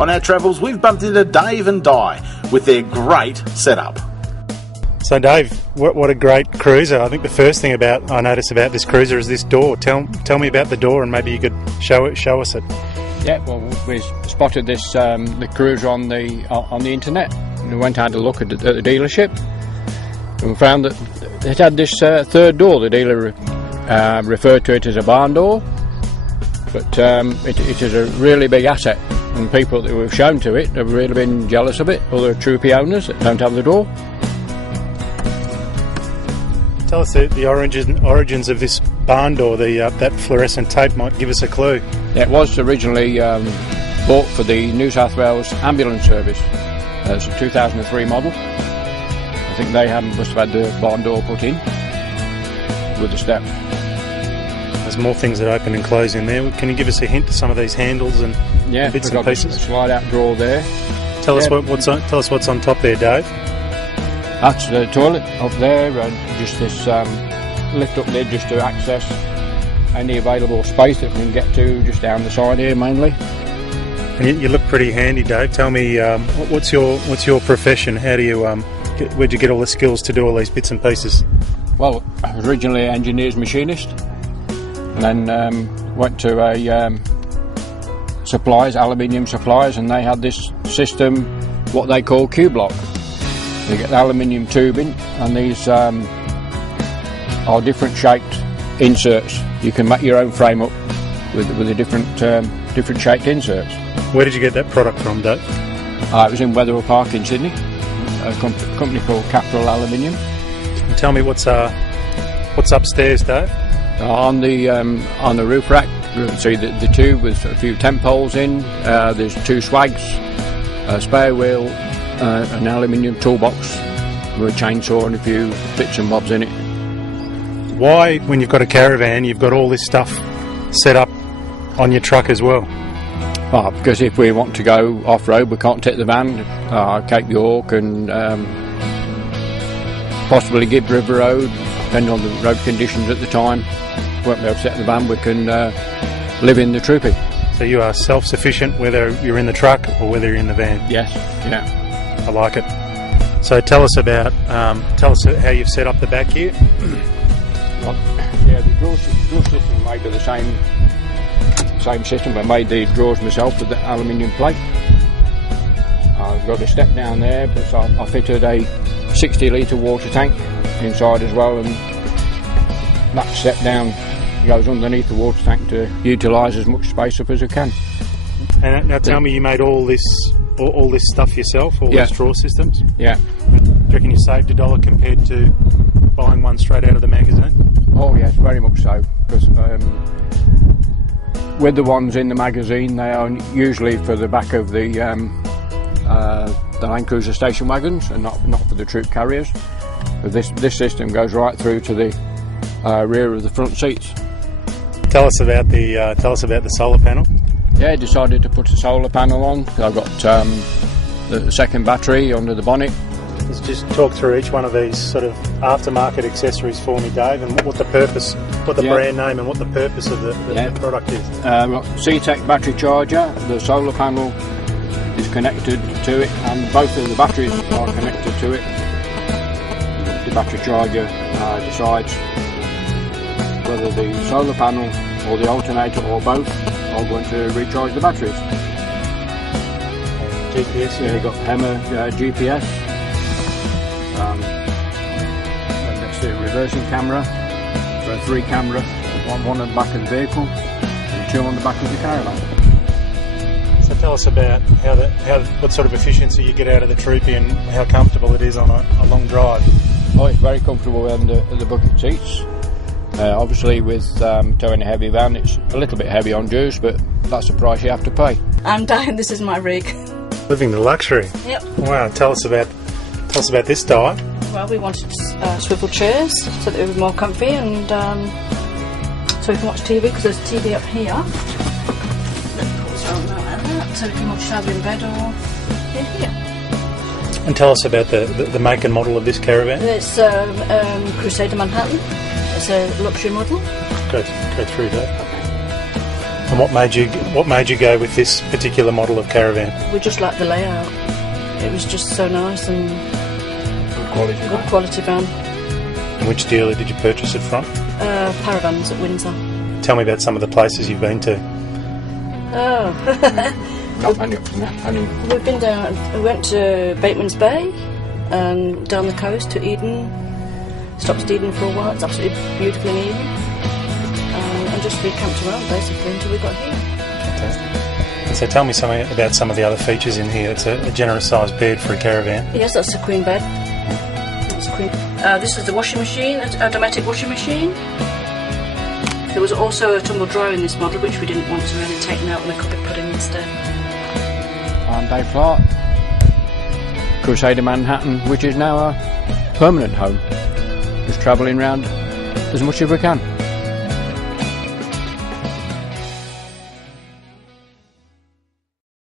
On our travels, we've bumped into Dave and Di with their great setup. So Dave, what a great cruiser. I think the first thing I noticed about this cruiser is this door. Tell me about the door, and maybe you could show us it. Yeah, well, we spotted this the cruiser on the internet. We went and had a look at the dealership, and we found that it had this third door. The dealer referred to it as a barn door, but it is a really big asset, and people that we've shown to it have really been jealous of it. Other Troopie owners that don't have the door. Tell us the origins of this barn door. That fluorescent tape might give us a clue. Yeah, it was originally bought for the New South Wales Ambulance Service. It's a 2003 model. I think they must have had the barn door put in with the step. There's more things that open and close in there. Can you give us a hint to some of these handles and bits and pieces? A slide-out drawer there. Tell us what's on top there, Dave. That's the toilet up there, and just this lift up there just to access any available space that we can get to just down the side here mainly. And you look pretty handy, Dave. Tell me, what's your profession? How do you where'd you get all the skills to do all these bits and pieces? Well, I was originally an engineer's machinist, and then went to a aluminium suppliers, and they had this system, what they call Q-block. You get the aluminium tubing, and these are different shaped inserts. You can make your own frame up with the different shaped inserts. Where did you get that product from, Dave? It was in Wetherill Park in Sydney, a company called Capital Aluminium. And tell me what's upstairs, Dave? On the roof rack, you can see the tube with a few temp holes in. There's two swags, a spare wheel, an aluminium toolbox with a chainsaw and a few bits and bobs in it. Why, when you've got a caravan, you've got all this stuff set up on your truck as well? Because if we want to go off-road, we can't take the van, Cape York and possibly Gibb River Road, depending on the road conditions at the time. We won't be able to set the van, we can live in the Troopie. So you are self-sufficient whether you're in the truck or whether you're in the van? Yes, yeah. I like it. So tell us how you've set up the back here. Well, yeah, the drawer system is made with the same system. I made the drawers myself with the aluminium plate. I've got a step down there, but I fitted a 60 litre water tank inside as well, and that step down goes underneath the water tank to utilise as much space up as I can. And now tell me, you made all this stuff yourself, all these drawer systems? Yeah. Do you reckon you saved $1 compared to buying one straight out of the magazine? Oh yes, very much so. Because with the ones in the magazine, they are usually for the back of the Landcruiser station wagons, and not for the troop carriers. But this system goes right through to the rear of the front seats. Tell us about the solar panel. Yeah, I decided to put a solar panel on. I've got the second battery under the bonnet. Let's just talk through each one of these sort of aftermarket accessories for me, Dave, and what the purpose, brand name and what the purpose of the product is. C-Tech battery charger. The solar panel is connected to it, and both of the batteries are connected to it. The battery charger decides whether the solar panel or the alternator or both are going to recharge the batteries. GPS, yeah, you've got HEMA GPS. Next to a reversing camera, so a 3 camera, one on the back of the vehicle and 2 on the back of the caravan. So tell us about what sort of efficiency you get out of the Troopie and how comfortable it is on a long drive. Oh, it's very comfortable on the bucket seats. Obviously with towing a heavy van, it's a little bit heavy on dues, but that's the price you have to pay. I'm Diane, this is my rig. Living the luxury. Yep. Wow, tell us about this, Di. Well, we wanted swivel chairs so that it was more comfy, and so we can watch TV, because there's a TV up here. So we can watch it either in bed or here. And tell us about the make and model of this caravan. It's Crusader Manhattan. It's a luxury model. Go through that. And what made you go with this particular model of caravan? We just liked the layout. It was just so nice and good quality van. And which dealer did you purchase it from? Caravans at Windsor. Tell me about some of the places you've been to. Oh. We've been down. We went to Bateman's Bay and down the coast to Eden. Stopped at Eden for a while. It's absolutely beautiful in Eden. And just we camped around basically until we got here. Fantastic. And so tell me something about some of the other features in here. It's a generous sized bed for a caravan. Yes, that's a queen bed. That's a queen. This is the washing machine, a automatic washing machine. There was also a tumble dryer in this model, which we didn't want, so we had taken out and a carpet put in instead. I'm Dave Clark, Crusader Manhattan, which is now a permanent home. Just travelling around as much as we can.